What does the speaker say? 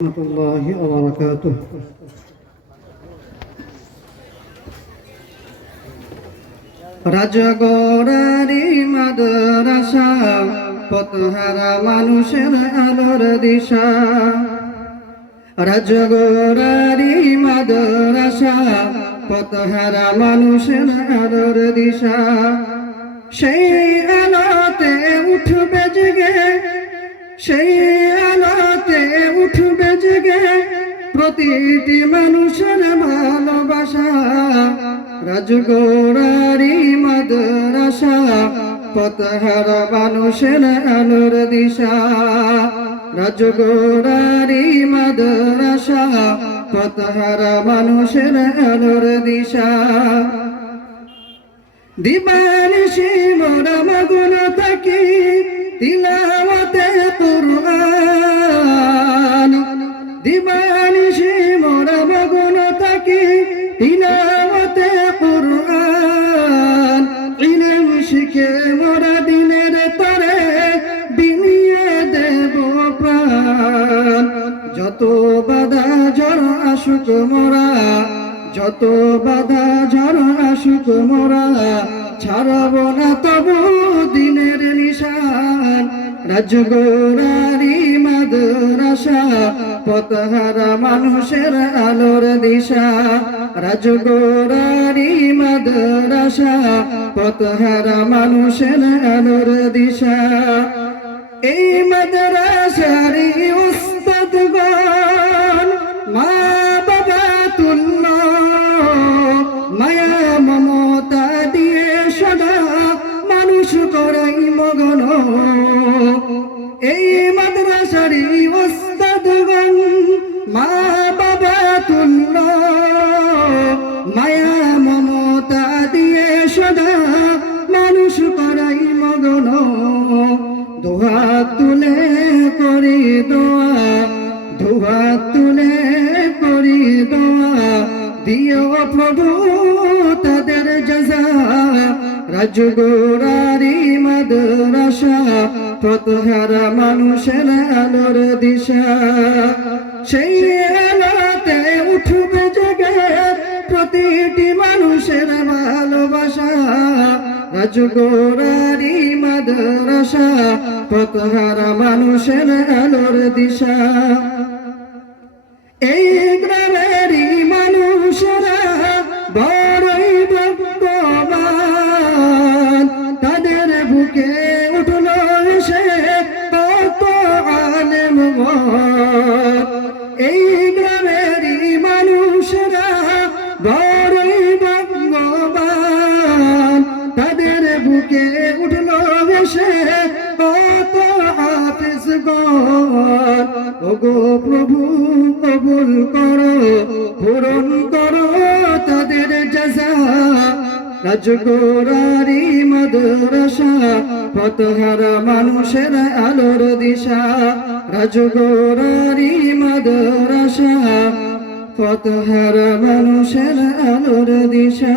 রহমতুল্লাহি ওয়া বারাকাতুহু। রাজগড়ারি মাদ্রাসা পথহারা মানুষের আলোর দিশা। রাজগড়ারি মাদ্রাসা পথহারা মানুষের আলোর দিশা। সেই আলোতে উঠবে জেগে, সেই আলোতে উঠবে জেগে প্রতিটি মানুষের ভালোবাসা। রাজগড়ারি মাদ্রাসা পথহারা মানুষের আলোর দিশা। রাজগড়ারি মাদ্রাসা পথহারা মানুষের আলোর দিশা। দিবানিশি মোরা মগ্ন থাকি তিলাওয়াতে কুরআন। দিবানিশি মোরা মগ্ন থাকি তিলাওয়াতে কুরআন। ইলম শিখে মোরা দিনের তরে বিলিয়ে দেব প্রাণ। যত বাধা ঝড় আসুক মোরা, যত বাধা ঝড় আসুক মোরা ছাড়ব না তবু দিনের নিশান। রাজগড়ারি মাদ্রাসা পথহারা মানুষের আলোর দিশা। রাজগড়ারি মাদ্রাসা পথহারা মানুষের আলোর দিশা। এই মাদ্রাসারি উস্তাদগণ মা বাবা তুল্য মায়া মমতা দিয়ে সদা মানুষ করাই মগন। এই মাদ্রাসারি উস্তাদগণ মা বাবা তুল্য মায়া মমতা দিয়ে সদা মানুষ করাই মগন। দুহাত তুলে করি দোয়া, দুহাত তুলে করি দোয়া, দিও প্রভু তাদের জাযা। রাজগড়ারি মাদ্রাসা পথহারা মানুষের আলোর দিশা। সেই আলোতে উঠবে জেগে প্রতিটি মানুষের ভালোবাসা। রাজগড়ারি মাদ্রাসা পথহারা মানুষের আলোর দিশা। এই গ্রামেরই মানুষেরা বড়ই ভাগ্যবান। তাদের বুকে উঠল এসে কত আলেম। এই গ্রামেরই মানুষেরা বড়ই ভাগ্যবান। তাদের বুকে উঠল এসে কত হাফেজগণ। ওগো প্রভু কবুল করো, পূরণ করো তাদের জাযা। রাজগড়ারি মাদ্রাসা পথহারা মানুষের আলোর দিশা। রাজগড়ারি মাদ্রাসা পথহারা মানুষের আলোর দিশা।